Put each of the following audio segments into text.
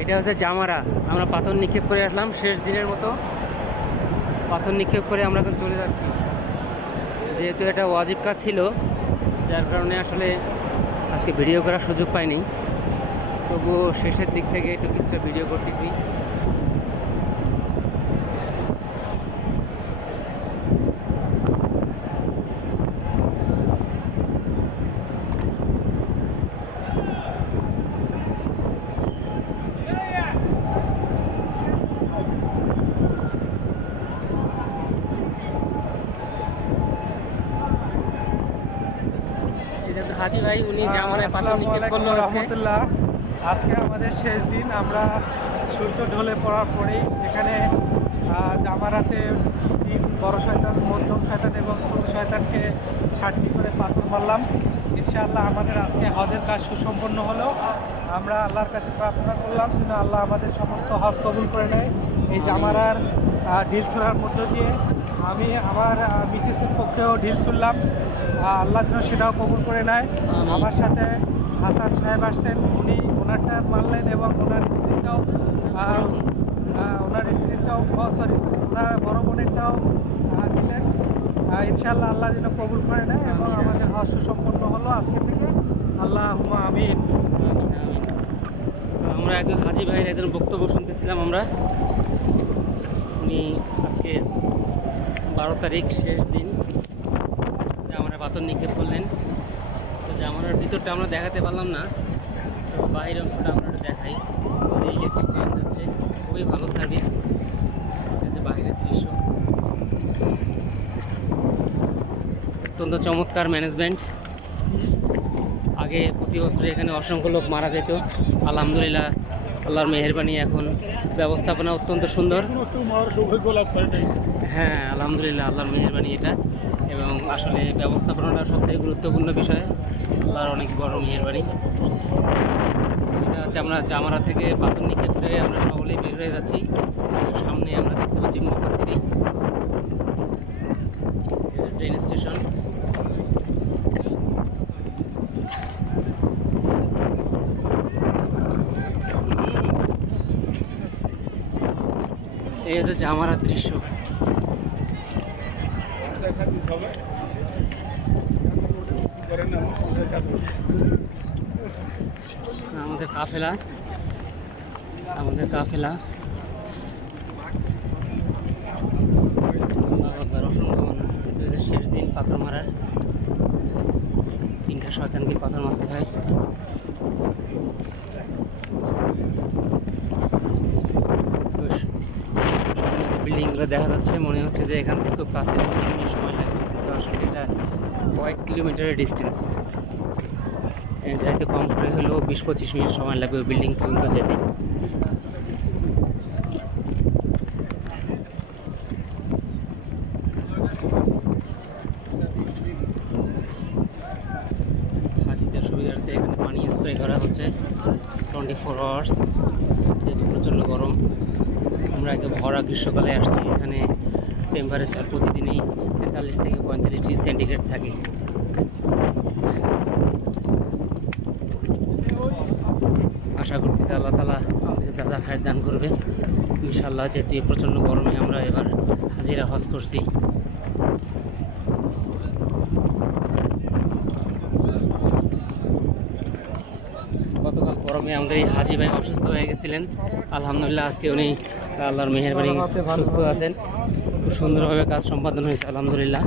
এটা হচ্ছে জামারা। আমরা পাথর নিক্ষেপ করে আসলাম, শেষ দিনের মতো। পাথর নিক্ষেপ করে আমরা এখন চলে যাচ্ছি। যেহেতু এটা ওয়াজিব কাজ ছিল, যার কারণে আসলে আজকে ভিডিও করার সুযোগ পাইনি। তবুও শেষের দিক থেকে একটু কিছুটা ভিডিও করতেছি। হাজি ভাই উনি জামারায় পাথর নিক্ষেপ করল আজকে। রহমতুল্লাহ। আজকে আমাদের শেষ দিন আমরা সূর্য ঢলে পড়ার পরেই এখানে জামারাতে তিন বড় শয়তান মধ্যম শয়তান এবং ছোট শয়তানকে ষাটটি করে পাথর মারলাম। ইনশাআল্লাহ আমাদের আজকে হজের কাজ সুসম্পন্ন হলো। আমরা আল্লাহর কাছে প্রার্থনা করলাম যেন আল্লাহ আমাদের সমস্ত হজ কবুল করে নেয়। এই জামারার ঢিল ছোড়ার মধ্য দিয়ে আমি আমার মিসেসের পক্ষেও ঢিল ছুড়লাম। আল্লাহ যেন সেটাও কবুল করে নেয়। আমার সাথে হাসান সাহেব আসছেন উনি ওনারটা মানলেন এবং ওনার স্ত্রীটাও ওনার স্ত্রীটাও সরি ওনার বড় বোনেরটাও দিলেন। আহ, ইনশাআল্লাহ আল্লাহ যেন কবুল করে নেয় এবং আমাদের হজ সুসম্পন্ন হলো আজকে থেকে। আল্লাহ আমিন। আমরা একজন হাজি ভাইয়ের একজন বক্তব্য শুনতেছিলাম আমরা। উনি আজকে বারো তারিখ শেষ দিন। পাথর নিক্ষেপ করলেন। তো জামারার ভিতরটা আমরা দেখাতে পারলাম না তো বাইরের অংশটা আমরা একটু দেখাই। ওই ইলেকট্রিক ট্রেন যাচ্ছে খুবই ভালো সার্ভিস বাইরের দৃশ্য। অত্যন্ত চমৎকার ম্যানেজমেন্ট আগে প্রতি বছর এখানে অসংখ্য লোক মারা যেত। আলহামদুলিল্লাহ আল্লাহর মেহরবানি এখন। ব্যবস্থাপনা অত্যন্ত সুন্দর। হ্যাঁ আলহামদুলিল্লাহ আল্লাহর মেহরবানি এটা। এবং আসলে ব্যবস্থাপনাটা সবথেকে গুরুত্বপূর্ণ বিষয় আল্লাহর অনেক বড় মেহরবানি এটা হচ্ছে আমরা জামারা থেকে পাথর নিক্ষেপ করে আমরা সকলেই বের হয়ে যাচ্ছি। সামনে আমরা দেখতে পাচ্ছি মক্কা সিটি। ট্রেন স্টেশন এই হচ্ছে জামারার দৃশ্য। আমাদের কাফেলা। আমাদের কাফেলা। শেষ দিন পাথর মারার। তিনটা শয়তানকে পাথর মারতে হয়। বিল্ডিংগুলো দেখা যাচ্ছে, মনে হচ্ছে যে এখান থেকে খুব কাছে সময় লাগবে। কিন্তু আসলে এটা কয়েক কিলোমিটারের ডিস্টেন্স যাইতে কম করে হলেও বিশ পঁচিশ মিনিট সময় লাগবে ওই বিল্ডিং পর্যন্ত যেতে। হাজিদের সুবিধার্থে এখানে পানি স্প্রে করা হচ্ছে। টোয়েন্টি ফোর আওয়ার্স যেহেতু প্রচণ্ড গরম, আমরা একদম ভরা গ্রীষ্মকালে আসছি। এখানে টেম্পারেচার প্রতিদিনই তেতাল্লিশ থেকে পঁয়তাল্লিশ ডিগ্রি সেন্টিগ্রেড থাকে। আশা করছি যে আল্লাহ তালা আমাদেরকে যা যা খায়ের দান করবে। ইনশাল্লাহ যেহেতু এই প্রচণ্ড গরমে আমরা এবার হাজিরা হজ করছি। গতকাল গরমে আমাদের এই হাজি ভাই অসুস্থ হয়ে গেছিলেন। আলহামদুলিল্লাহ আজকে উনি আল্লাহর মেহরবানি সুস্থ আছেন। খুব সুন্দরভাবে কাজ সম্পাদন হয়েছে আলহামদুলিল্লাহ।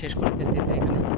শেষ করে ফেলতেছি এখানে।